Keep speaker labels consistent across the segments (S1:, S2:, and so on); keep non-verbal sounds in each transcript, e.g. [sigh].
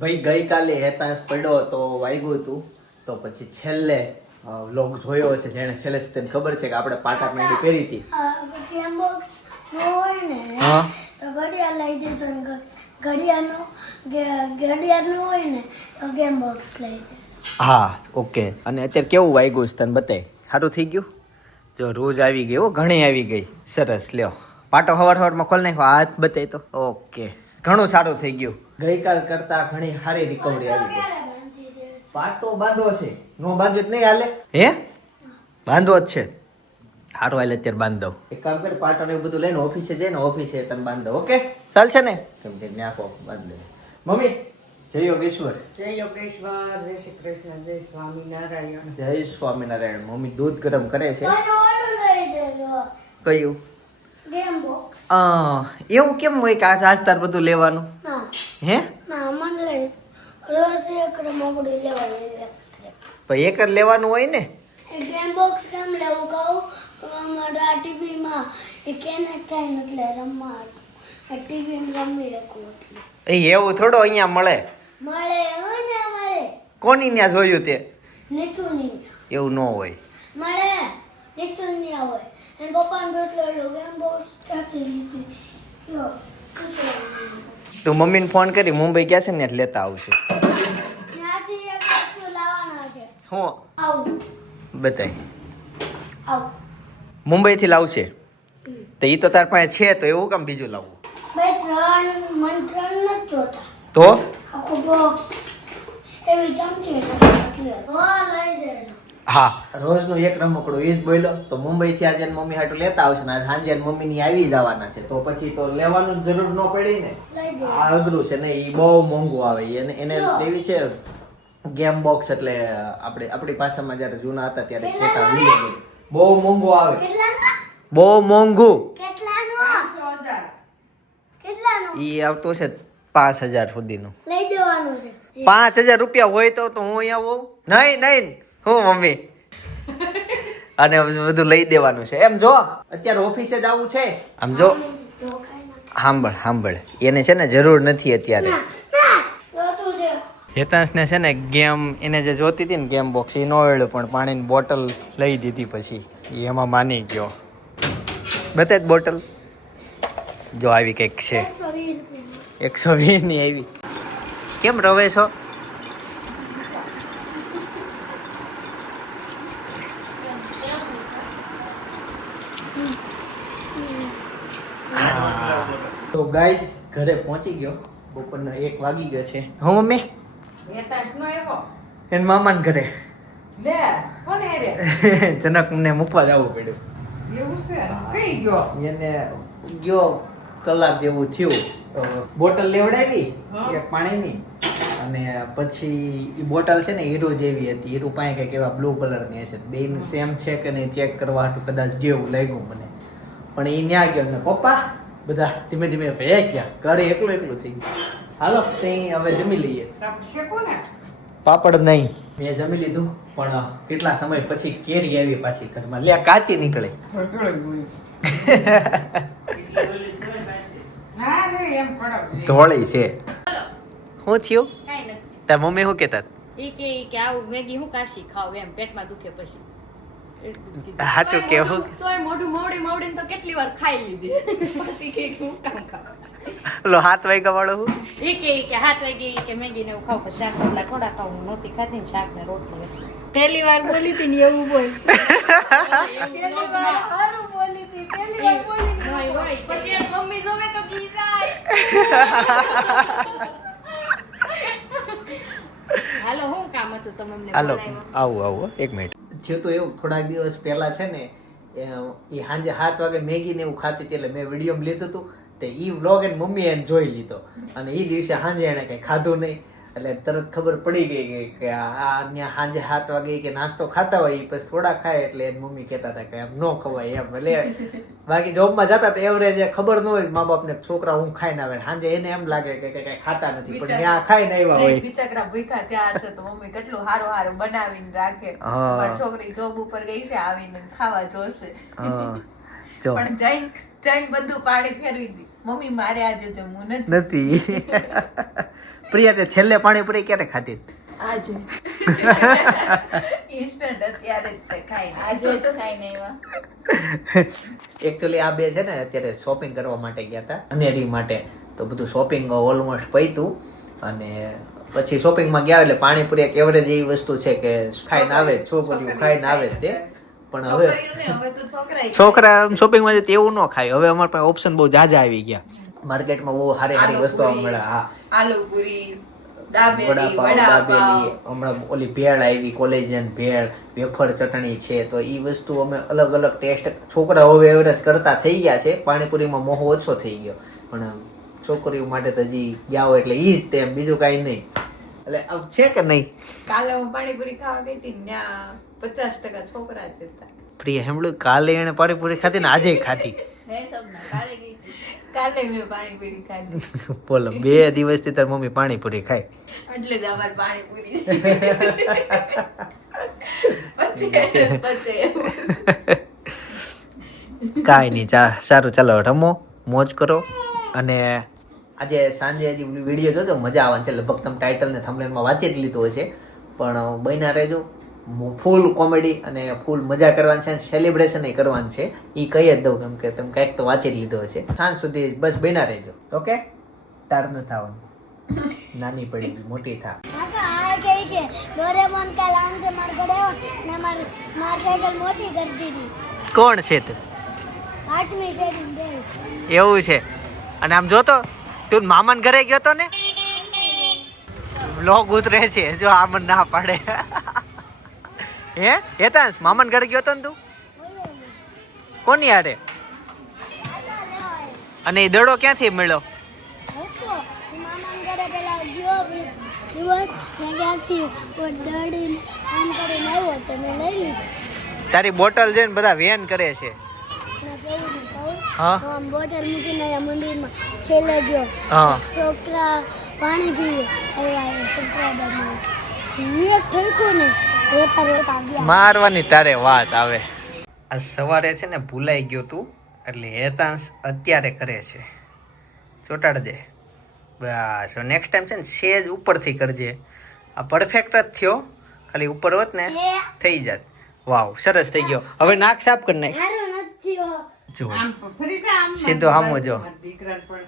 S1: ભાઈ ગઈકાલે હેતાંશ પડ્યો તો વાગ્યું હતું. તો પછી છેલ્લે વ્લોગ જોયો હશે જેણે છેલ્લે સુધી ખબર છે કે આપણે પાટા પેન્ડી પહેરી હતી.
S2: ઘડિયાળ લઈ દેશો ને ઘડિયાળનો ગે- ઘડિયાળ નો હોય ને તો ગેમ બોક્સ લઈ
S1: હા ઓકે. અને અત્યારે કેવું વાગ્યું છે તને બતાય? સારું થઈ ગયું? જો રોજ આવી ગઈ હો ઘણી આવી ગઈ. સરસ લ્યો. પાટો હવાર હવારમાં ખોલ નાખ્યો હાથ બતાય તો. ઓકે. ઘણું સારું થઈ ગયું. ગઈકાલ કરતા ઘણી સારી રિકવરી આવી ગઈ.
S2: બાંધી
S1: પાટો બાંધવો છે. નો બાંધો જ નહીં હાલે? હે? બાંધવો જ છે. હારો હાલે અત્યારે બાંધ. દઉં એક કામ કર પાટો ને બધું લઈને ઓફિસે જઈને ઓફિસે તને બાંધ દઉં ઓકે ચાલશે ને. કેમ ને આપો બાંધ. દે મમ્મી જય યોગેશ્વર.
S3: જય યોગેશ્વર જય શ્રી કૃષ્ણ જય સ્વામિનારાયણ.
S1: જય સ્વામિનારાયણ. મમ્મી દૂધ ગરમ કરે છે. કયું?
S2: ગેમ બોક્સ
S1: અ, એવું કેમ હોય કે આજ આજ તાર બધું લેવાનું?
S2: ના.
S1: હે?
S2: ના મને લે રોજ એક રમકડી લેવાની
S1: પણ એક જ લેવાનું હોય ને?
S2: એ ગેમ બોક્સ કેમ લેવું કહું? મારા ટીવીમાં એ કેનેક્ટ થાય એટલે રમવા ટીવીમાં રમી શકું
S1: એ એવું થોડો અહીંયા મળે.
S2: મળે હોય ને મળે
S1: કોની ત્યાં જોયું તે?
S2: નીતુની.
S1: એવું ન હોય.
S2: મળે નીતુની હોય. એને papá યો પૂછવાનું.
S1: તું મમ્મીને ફોન કરી મુંબઈ ગયા છે ને એટલે લેતા આવશે હું બતાય મુંબઈથી લાવશે? તો એ તો તાર પાસે છે તો એવું કામ બીજું લાવવું તો?
S2: આખું બોક્સ એવી ચમચી હો.
S1: રોજનું એક રમકડું એ જ બોલ્યો તો મુંબઈથી આજે મમ્મી હાટું લેતા આવશે ને સાંજે એની મમ્મીની આવી જવાના છે. તો પછી તો લેવાનું જ જરૂર ન પડી ને. આ અઘરું છે ને એ બહુ મોંઘું આવે. એને એને લેવી છે ગેમ બોક્સ એટલે આપણે આપણી ભાષામાં જ્યારે જૂના હતા ત્યારે ખેતા બહુ મોંઘું આવે. બહુ મોંઘું. ઈ આવતો છે પાંચ હજાર સુધીનું.
S2: લઈ દેવાનું છે.
S1: પાંચ હજાર રૂપિયા હોય તો તો હું અહીંયા આવું નહીં નહીં. હું મમ્મી. અને બધું લઈ દેવાનું છે. એમ જો. અત્યારે ઓફિસે જ આવું છે. આમ જો. સાંભળ સાંભળ એને છે ને જરૂર નથી અત્યારે.
S2: ના ના છે
S1: હેતાંશને છે ને ગેમ એને જે જોતી હતી ને ગેમ બોક્સ એ ન પણ પાણીની બોટલ લઈ દીધી પછી. એ એમાં માની ગયો. બતાય જ બોટલ. જો આવી કંઈક છે.
S2: એકસો વીસ રૂપિયાની.
S1: એકસો વીસની આવી. કેમ રવે છો? તો ગાઈસ ઘરે પહોંચી ગયો. બપોરના એક વાગી ગયો છે. હો મમ્મી?
S3: નો
S1: એન મામાને ઘરે.
S3: લે કોને રે [laughs]
S1: જનકને મૂકવા જવું પડ્યું.
S3: એવું છે? કઈ ગયો?
S1: એને ગયો કલાક જેવું થયું. બોટલ લેવડાવી. એક પાણીની. અને પછી એ બોટલ છે ને હીરો જેવી હતી. હીરો પાસે કંઈક એવા બ્લુ કલરની હશે. બેનું સેમ છે કે નહીં ચેક કરવા કદાચ ગયો લાગ્યું મને. પણ એ ન્યા ગયો. ને પપ્પા બધા ધીમે ધીમે ભેયા ગયા ઘરે એકલું એકલું થઈ ગયું. હાલો ત્યાં હવે જમી લઈએ. પાપડ નહીં. મેં જમી લીધું પણ કેટલા સમય પછી કેરી આવી પાછી ઘરમાં. લે કાચી નીકળે. ધોળી છે. શું થયું?
S4: કાંઈ
S1: તાર મમ્મી શું કેતા
S4: ઈ કે આવું મેગી હું કાશી ખાવ એમ પેટમાં દુખે પછી.
S1: સાચું કેવું?
S4: તોય મોઢું મવડી મવડીને તો કેટલી વાર ખાઈ લીધી. પછી કે હું કામ ખાવ
S1: લો હાથ વાગ્યા વાળો હું?
S4: એ કે કે હાથ વાગી કે મેગી ને ખાવ પછી શાક રોટલા થોડા ખાવ હું નહોતી ખાધી ને શાક ને રોટલી. પહેલી વાર બોલી હતી ને એવું બોલ. પહેલી વાર હારું બોલી હતી પહેલી વાર બોલી પછી એની મમ્મી જોવે તો કી જાય. હાલો હું કામ હતું? તમે અમને
S1: હાલો
S4: બોલાવ્યા?
S1: આવું આવું એક મિનિટ. થયું તો એવું થોડાક દિવસ પહેલાં છે ને, એ સાંજે સાત વાગે મેગી ને એવું ખાતી હતી એટલે મેં વીડિયો લીધું હતું. તે એ વ્લોગ એને મમ્મી એને જોઈ લીધો. અને એ દિવસે સાંજે એને કંઈ ખાધું નહીં. એટલે તરત ખબર પડી ગઈ કે- આ અહીંયા સાંજે સાત વાગે કે નાસ્તો ખાતા હોય પછી થોડા ખાય એટલે એની મમ્મી કહેતા હતા કે એમ ન ખવાય એમ. એટલે બાકી જોબમાં જતા તો એવરેજ ખબર ન હોય મા બાપને ને છોકરા હું ખાઈ ના આવે. સાંજે એને એમ લાગે કે કઈ ખાતા નથી પણ ત્યાં ખાઈને આવ્યા હોય.
S5: બિચારા ભૂખ્યા ત્યાં છે તો મમ્મી કેટલું સારું સારું બનાવીને રાખે. પણ છોકરી જોબ ઉપર ગઈ છે આવીને ખાવા જોશે. પણ જૈન જૈન બધું પાણી ફેરવી દી. મમ્મી મારે આજે જમવું નથી. [laughs]
S1: પ્રિયા તે છેલ્લે પાણીપુરી ક્યારે ખાધી?
S5: આજે. ઇન્સ્ટન્ટ અત્યારે જ ખાઈને.
S4: આજે જ ખાઈને આવ્યા.
S1: એકચ્યુઅલી આ બે છે ને અત્યારે શોપિંગ કરવા માટે ગયા હતા અનેરી માટે. તો બધું શોપિંગ ઓલમોસ્ટ પૈતું અને પછી શોપિંગમાં ગયા એટલે પાણીપુરી એક એવરેજ એવી વસ્તુ છે કે ખાઈને આવે છોકરીઓ ખાઈને આવે તે પણ હવે છોકરા શોપિંગમાં જતી એવું ન ખાય. હવે અમારા પાસે ઓપ્શન બહુ જાજા આવી ગયા. માર્કેટમાં બહુ સારી સારી
S5: વસ્તુ
S1: મળે. હા.
S5: આલુ પૂરી દાબેલી
S1: વડાપાવ દાબેલી
S5: વડાપાવ
S1: હમણાં ઓલી ભેળ આવી કોલેજન ભેળ વેફર ચટણી છે તો એ વસ્તુ અમે અલગ અલગ ટેસ્ટ છોકરા હવે એવરેજ કરતા થઈ ગયા છે પાણીપુરીમાં મોહ ઓછો થઈ ગયો. પણ છોકરીઓ માટે તો હજી ગયા એટલે ઈ જ તેમ બીજું કાંઈ નહીં. એટલે આમ છે કે નહીં?
S5: કાલે હું પાણીપુરી ખાવા ગઈ હતી ત્યાં પચાસ ટકા છોકરા જ હતા.
S1: પ્રિય હેમળું કાલે એને પાણીપુરી ખાધી ને આજે ખાધી.
S4: હે સપના કાલે ગઈ હતી.
S5: કાલે મેં પાણીપુરી ખાધી.
S1: બોલો બે દિવસથી તાર મમ્મી પાણીપુરી ખાય.
S5: એટલે જ અમારે પાણીપુરી.
S1: કાંઈ નહીં ચા સારું ચાલો રમો મોજ કરો. અને આજે સાંજે હજી વીડિયો જોજો મજા આવવાની છે. લગભગ તમે ટાઇટલ ને થંબનેલમાં વાંચી જ લીધું હશે. પણ બન્યા રહેજો. ફૂલ કોમેડી અને ફૂલ મજા કરવાની છે સેલિબ્રેશન એ કરવાનું છે. એ કહી જ દઉં કેમ કે તમે કંઈક તો વાંચી લીધો હશે. સાંજ સુધી બસ બન્યા રહેજો. ઓકે? તાર ન થવાનું નાની પડી મોટી થા.
S2: છે
S1: કોણ છે તું? એવું છે. અને આમ જોતો તું મામાન ઘરે ગયો તો ને? લોગ ઉતરે છે જો આમ ના પાડે. હે? હેતાંશ મામાન ઘરે ગયો તો ને તું? કોની આડે અને એ દડો ક્યાંથી મળ્યો? તારી બોટલ જોઈને બધા વેન કરે છે. હા.
S2: બોટલ મૂકીને મંદિરમાં છેલ્લે ગયો.
S1: હા.
S2: છોકરા પાણી પીવે આવ્યા વિવેક ઠેકું ને
S1: મારવાની તારે વાત આવે. આ સવારે છે ને ભૂલાઈ ગયો તું એટલે હેતાંશ અત્યારે કરે છે. ચોટાડજે બસ નેક્સ્ટ ટાઈમ છે ને સેજ ઉપરથી કરજે. આ પરફેક્ટ જ થયો. ખાલી ઉપર હોત ને થઈ જાત. વાવ સરસ થઈ ગયો. હવે નાક સાફ કરી નાખ. જો.
S3: આમ ફરી જા આમ
S1: સીધો હામો જો.
S3: મારા દીકરાને પણ.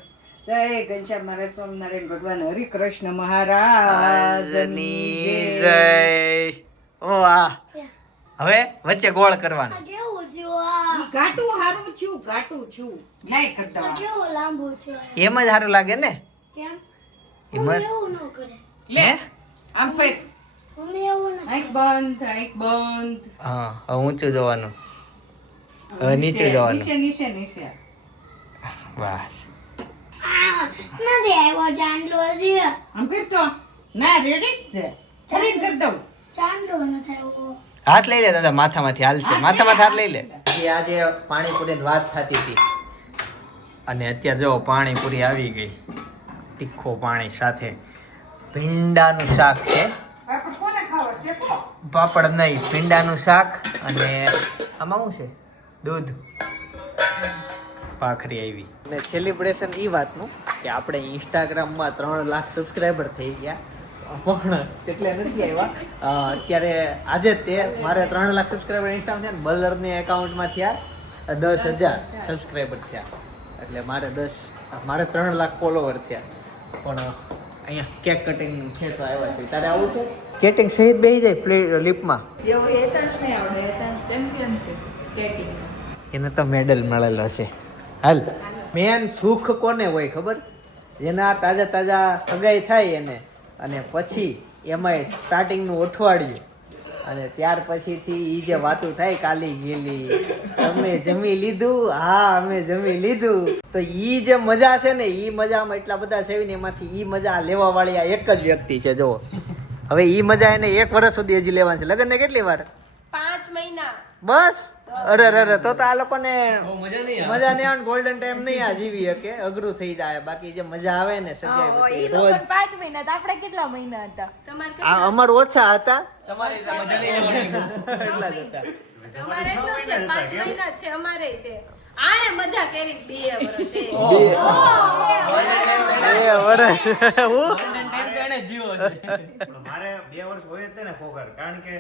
S3: જય ઘનશ્યામ મહારાજ સ્વામિનારાયણ ભગવાન. હરિ કૃષ્ણ મહારાજની જય.
S1: ઓ આ. હવે વચ્ચે ગોળ કરવાનો.
S3: ઘાટું હારું છું ઘાટું છું લાય કરતા
S2: આ કેવું લાંબુ
S1: એમ જ સારું લાગે ને?
S2: કેમ?
S1: એ મસ્ત.
S2: એવું ન કરે.
S3: લે આમ પર.
S2: મમ્મી એવું ન
S3: આંખ બંધ એક બંધ.
S1: હા હવે ઊંચું જોવાનું. હવે નીચે
S3: નીચે
S1: જવાનું.
S3: નીચે નીચે નીચે.
S1: બસ.
S2: આવ્યો ચાંદલો હજી.
S3: આમ કરતો. ના રેડી જ છે. ફરી કરી દઉં.
S1: હાથ લઈ લે દાદા માથામાંથી હાલશે માથામાંથી હાથ લઈ લે. આજે પાણીપુરીની વાત થતી હતી. અને અત્યારે જો પાણીપુરી આવી ગઈ. તીખો પાણી સાથે. ભીંડાનું શાક છે. પાપડ નહીં ભીંડાનું શાક અને આમાં શું છે? દૂધ. ભાખરી આવી. અને સેલિબ્રેશન એ વાતનું કે આપણે ઇન્સ્ટાગ્રામમાં ત્રણ લાખ સબસ્ક્રાઈબર થઈ ગયા. પણ એટલે નથી આવ્યા. અત્યારે આજે તે મારે ત્રણ લાખ સબસ્ક્રાઈબર ઇન્સ્ટામાં છે ને બલરની એકાઉન્ટમાં થયા દસ હજાર સબસ્ક્રાઈબર થયા. એટલે મારે દસ મારે ત્રણ લાખ ફોલોવર થયા. પણ અહીંયા કેક કટિંગ છે તો આવ્યા છે. તારે આવું છે? કેટિંગ સહિત બેસી જાય પ્લે લિપમાં
S5: એવું એતાંશ નહીં આવડે એતાંશ ચેમ્પિયન છે કેટિંગ
S1: એને તો મેડલ મળેલો છે. હાલ. મેન સુખ કોને હોય ખબર? જેના તાજા તાજા સગાઈ થાય એને. અને પછી એમાંય સ્ટાર્ટિંગનું અઠવાડિયું અને ત્યાર પછીથી એ જે વાતું થાય કાલી ગેલી તમે જમી લીધું? હા અમે જમી લીધું. તો ઈ જે મજા છે ને ઈ મજામાં એટલા બધા છે ને એમાંથી ઈ મજા લેવા વાળી આ એક જ વ્યક્તિ છે જો હવે ઈ મજા એને એક વર્ષ સુધી હજી લેવાની છે. લગ્ન ને કેટલી વાર?
S4: પાંચ મહિના.
S1: બસ? અરે અરે અરે તો તો આ લોકોને મજા નહીં આવે. ગોલ્ડન ટાઈમ નહીં આ જીવી શકે. અઘરું થઈ જાય. બાકી જે મજા આવે ને સગાઈ રોજ.
S4: પાંચ મહિના તો આપણે કેટલા મહિના હતા? તમારે
S1: આ અમાર ઓછા હતા.
S4: અમારે [laughs] એટલું જ છે પાંચ મહિના છે અમારે તે. આણે મજા કરીશ બે વર્ષ.
S1: બે વર્ષ. હું? જ જીવો છે.
S6: મારે બે વર્ષ હોય જ તે ને ફોગર કારણ કે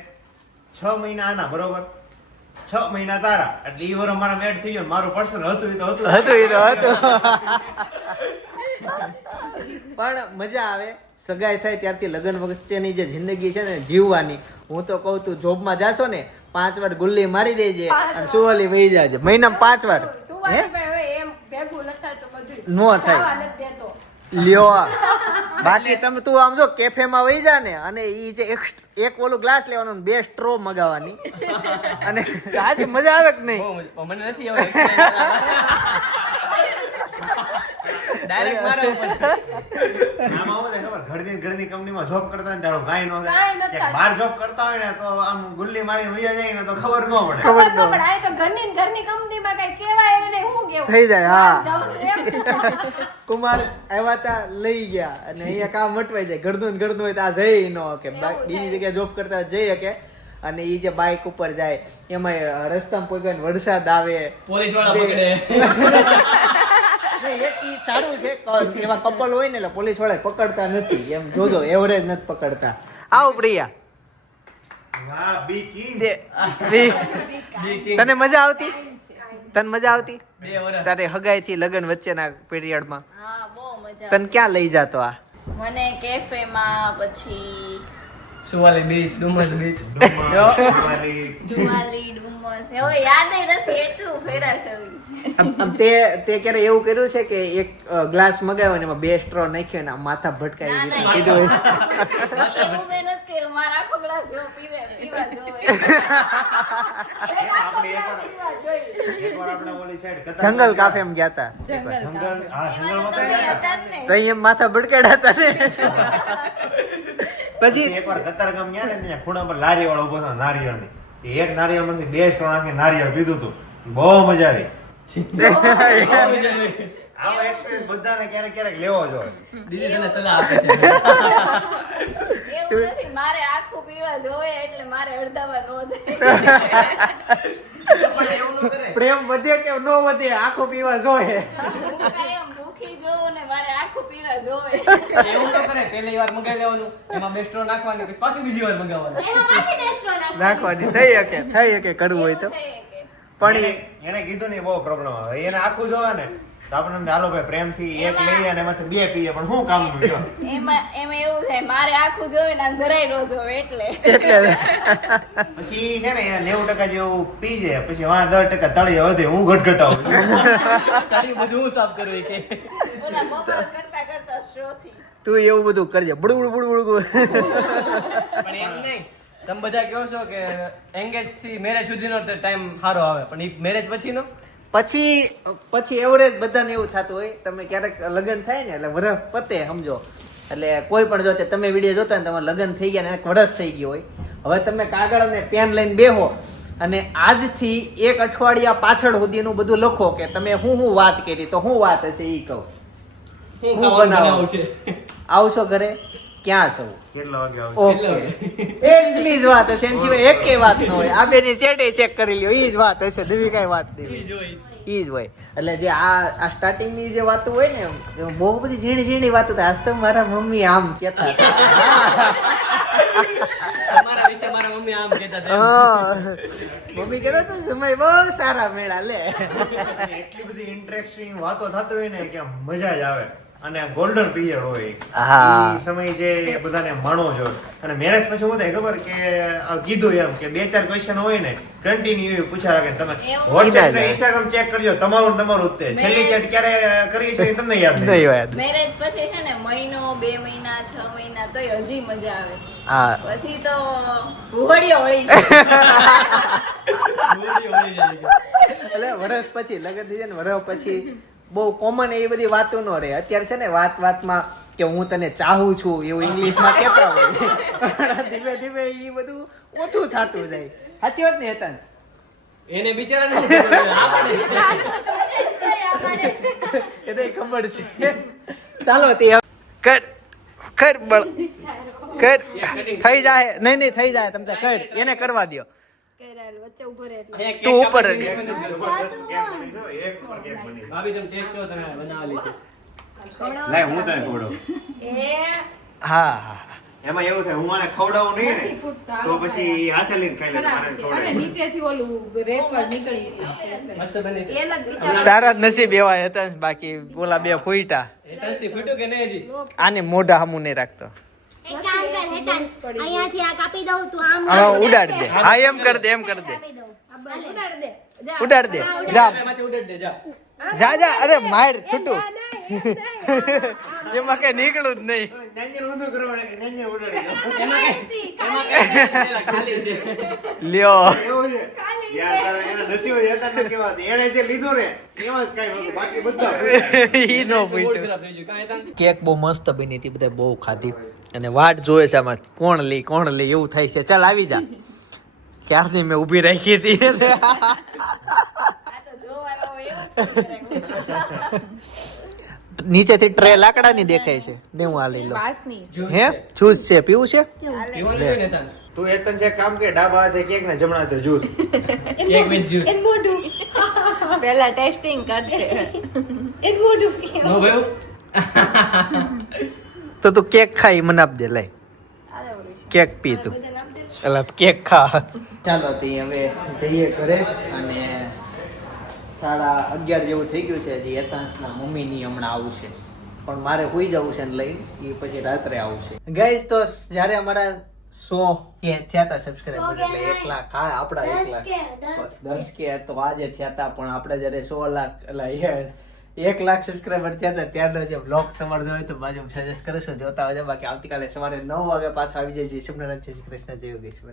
S6: છ મહિના આના બરોબર? છ મહિના તારા. એટલે ઈ વર મારા મેડ થઈ ગયો. ને મારું પર્સનલ હતું ઈ તો હતું.
S1: હતું એ તો હતું. પણ મજા આવે. સગાઈ થાય ત્યારથી લગ્ન વચ્ચેની જે જિંદગી છે ને જીવવાની. હું તો કહું તું જોબમાં જાશો ને પાંચ વાર ગુલ્લી મારી દેજે અને સુવાલી વહી જાજે. મહિનામાં પાંચ વાર. હે?
S4: ભેગું થાય
S1: લ્યો [laughs] બાકી તમે તું આમ જો કેફેમાં વહી જા ને અને એ જે એક એક ઓલું ગ્લાસ લેવાનો બે સ્ટ્રો મગાવવાની [laughs] અને આજે મજા આવે કે નહીં?
S7: મને નથી હવે [laughs] ડાયરેક્ટ મારો
S6: ને ખબર? ઘરની ઘરની કંપનીમાં જોબ કરતા ને જાણો કાઈ ન થાય. બહાર જોબ કરતા હોય ને તો આમ ગુલ્લી મારી વૈયા જાય ને તો ખબર ન પડે.
S1: ખબર
S4: ન પડે. આ તો ઘરની ઘરની કંપનીમાં કઈ કહેવાય એવું હું કેવું
S1: થઈ જાય, હા. કુમાર આવ્યા તા લઈ ગયા અને અહીંયા કામ મટવાઈ જાય. ઘરનું ને ઘરનું હોય તો આ જઈ ન કે બીજી જગ્યાએ જોબ કરતા જઈ શકે. અને ઈ જે બાઇક ઉપર જાય એમાં રસ્તામાં કોઈ કઈ વરસાદ આવે. પોલીસવાળા
S7: પકડે. [laughs]
S1: નહીં, એક ઈ સારું છે એવા કપલ હોય ને એટલે પોલીસવાળા પકડતા નથી. એમ જોજો એવરેજ નથી પકડતા. આવો પ્રિયા.
S6: વાહ
S1: તને મજા આવતી? તને મજા આવતી? તારે હગાઈ થી લગ્ન વચ્ચેના પીરિયડમાં
S8: માં બહુ
S1: તને ક્યાં લઈ જાતો આ?
S8: મને કેફેમાં પછી
S7: સુવાલી બીચ ડુમસ બીચ.
S8: જુવાલી ડુમસ. હવે યાદ નથી એટલું ફેરા છે
S1: તે તે ક્યારે એવું કર્યું છે કે એક ગ્લાસ મગાવ્યો ને એમાં બે સ્ટ્રો નાખ્યો ને આમ માથા ભટકાઈ કીધું.
S8: એવું. મેં નથી કર્યું. મારા આખો ગ્લાસ જો પીવે પીવા જોવે. [laughs]
S1: જંગલ કાફે એમ ગયા
S6: જંગલ હા
S8: હતા
S1: અહીંયા માથા ભટકાડ્યા હતા ને. [laughs]
S6: પછી
S1: પછી
S6: ગામ ગયા ને ત્યાં ખૂણા પર લારી વાળો ઊભો થયો નારિયેળની એક નારિયેળમાંથી બે સ્ટોન નાખી નારિયેળ પીધું હતું. બહુ મજા આવી. આવો એક્સપિરિયન્સ બધાને ક્યારેક ક્યારેક લેવો જોઈએ
S7: દીદી તને સલાહ આપે છે.
S8: એવું નથી મારે આખું પીવા જોવે એટલે મારે અડધામાં નો થાય
S1: પ્રેમ વધે કે ન વધે આખો પીવા જોઈએ
S8: ભૂખી જોઉં ને મારે આખું પીવા જોવે.
S7: એવું તો કરે પહેલી વાર મંગાવી લેવાનું એમાં બેસ્ટ્રો નાખવાની પછી પાછું બીજી વાર મંગાવવાનું.
S8: એમાં પાછી બેસ્ટ્રો નાખવાની.
S1: થઈ શકે થઈ શકે કરવું હોય તો. પણ
S6: એને એને કીધું ને બહુ પ્રોબ્લેમ આવે. એને આખું જોવા ને તો આપણે હાલો ભાઈ પ્રેમથી એક લઈએ અને એમાંથી બે પીએ પણ શું
S8: એમાં એમાં એવું થાય મારે આખું જોવે ને જરાય ન જોવે એટલે.
S1: એટલે
S6: પછી છે ને નેવું ટકા જેવું પી જાય પછી વાં દસ ટકા તળિયે વધે હું ઘટઘટાવું
S7: ખાલી બધું હું સાફ કરવું કે
S8: કરતા કરતા સ્ટ્રોથી
S1: તું એવું બધું કરજે. બુડબુડ બુડબુડ
S7: પણ એમ નહીં. તમે બધા કહો છો કે એંગેજથી મેરેજ સુધીનો ટાઈમ સારો આવે પણ એ મેરેજ પછીનો?
S1: પછી પછી એવરેજ બધાને એવું થતું હોય તમે ક્યારેક લગ્ન થાય ને એટલે વરસ પતે સમજો. એટલે કોઈ પણ જો તમે વીડિયો જોતા ને તમારે લગ્ન થઈ ગયા ને એક વરસ થઈ ગયું હોય. હવે તમે કાગળ અને પેન લઈને બેહો અને આજથી એક અઠવાડિયા પાછળ સુધીનું બધું લખો કે તમે હું હું વાત કરી તો હું વાત હશે એ કહું.
S7: હું?
S1: બનાવું? આવશો ઘરે? ક્યાં છો?
S6: કેટલા વાગે આવશે
S1: ઓકે. એટલી જ વાત હશે એની સિવાય એક વાત ન હોય. આ બેની ચેટે ચેક કરી લ્યો ઈ જ વાત હશે દેવી કઈ વાત નહીં ઈ જ હોય. એટલે જે આ આ સ્ટાર્ટિંગની જે વાતો હોય ને બહુ બધી ઝીણી ઝીણી વાતો થાય. આજ તો મારા મમ્મી આમ કહેતા હતા.
S7: મારા વિશે મારા મમ્મી આમ કહેતા હતા
S1: મમ્મી કહેતા હતા સમય બહુ સારા મેળા લે.
S6: એટલી બધી ઇન્ટરેસ્ટિંગ વાતો થતી હોય ને કે મજા જ આવે. અને ગોલ્ડન પીરિયડ હોય.
S1: હા.
S6: સમય જે બધાને માણવો જો અને મેરેજ પછી હું થાય ખબર કે કીધું એમ કે બે ચાર ક્વેશ્ચન હોય ને કન્ટિન્યુ પૂછા રાખે તમે વોટ્સએપ ને ઇન્સ્ટાગ્રામ ચેક કરજો. તમારું તમારું તે. છેલ્લી ચેટ ક્યારે કરી છે તમને યાદ [laughs]
S1: નહીં
S8: મેરેજ પછી છે ને મહિનો બે મહિના છ મહિના તોય હજી મજા આવે.
S1: હા.
S8: પછી તો ભૂગોળીઓ વળી. [laughs]
S1: એટલે વરસ પછી લગ્ન થઈ જાય ને વરસ પછી બહુ કોમન એવી બધી વાતો ન રહે. અત્યારે છે ને વાત વાતમાં કે હું તને ચાહું છું એવું ઇંગ્લિશમાં કહેતા હોય. ધીમે ધીમે એ બધું ઓછું થતું જાય. સાચી વાત ને હેતાંશ?
S7: એને બિચારાને શું ખબર છે.
S1: ચાલો તે કર કર બળ કર. થઈ જાય નહીં નહીં થઈ જાય તમે કર. એને કરવા દ્યો. તું ઉપર
S6: લાય હું તને ખવડાવું.
S1: હા હા
S6: એમાં એવું થાય હું આને ખવડાવું નહીં ને તો પછી હાથે લઈને ખાઈ લે મારે
S5: અને નીચેથી ઓલું રેપર નીકળી છે. એટલે.
S7: મસ્ત બની છે.
S5: એના જ બિચારા
S1: તારા જ નસીબ એવા હતા બાકી બોલા બે ફૂઈટા.
S7: હેઠળથી ફૂટ્યું કે નહીં હજી?
S1: આને મોઢા હમું નહીં રાખતો
S2: એક કામ કર હેઠળ અહીંયાથી આ કાપી દઉં તું આમ
S1: હા ઉડાડ દે. હા એમ કર દે એમ કર દે.
S5: ઉડાડ દે.
S1: ઉડાડ દે. જા.
S7: દે. જા.
S1: જા જા. અરે માર છૂટું. [laughs] એમાં કઈ નીકળું જ નહીં. લ્યો. [laughs] કેક બહુ મસ્ત બની હતી બધા બહુ ખાધી. અને વાટ જોવે છે આમાં કોણ લે કોણ લે એવું થાય છે. ચાલ આવી જા. ક્યારની મેં ઊભી રાખી હતી
S8: આ તો જોવાનો હોય એવું
S1: નીચેથી ટ્રે લાકડાની દેખાય છે. ને હું આ લઈ લઉં. હે? જ્યુસ છે પીવું છે?
S7: તું એ તાન
S6: છે કામ કે ડાબા હાથે કેક ને જમણા હાથે જ્યુસ
S7: એક વેજ જ્યુસ
S8: પહેલા ટેસ્ટિંગ કરશે
S7: નો ભાઈ
S1: તો તું કેક ખાઈ મને આપ દે લઈ કેક પી તું. એટલે કેક ખા. ચાલો તે હવે જઈએ ઘરે અને સાડા અગિયાર જેવું થઈ ગયું છે હજી. યતાંશના મમ્મીની હમણાં આવશે પણ મારે હોઈ જવું છે ને લઈ. એ પછી રાત્રે આવશે ગઈશ તો જ્યારે અમારા સો કે થયા હતા સબસ્ક્રાઈબર એટલે એક લાખ હા આપણા એક
S2: દસ
S1: લાખ
S2: કે દસ
S1: કે તો આજે થયા હતા પણ આપણે જ્યારે સો લાખ એટલે એક લાખ સબસ્ક્રાઈબર થયા હતા, ત્યારનો જે બ્લોગ તમારે જોયો તો બાજુ સજેસ્ટ કરશો જોતા હોય બાકી આવતીકાલે સવારે નવ વાગે પાછા આવી જાય છે. શુભનારાયણ, જય શ્રી કૃષ્ણ, જય યોગેશ્વર.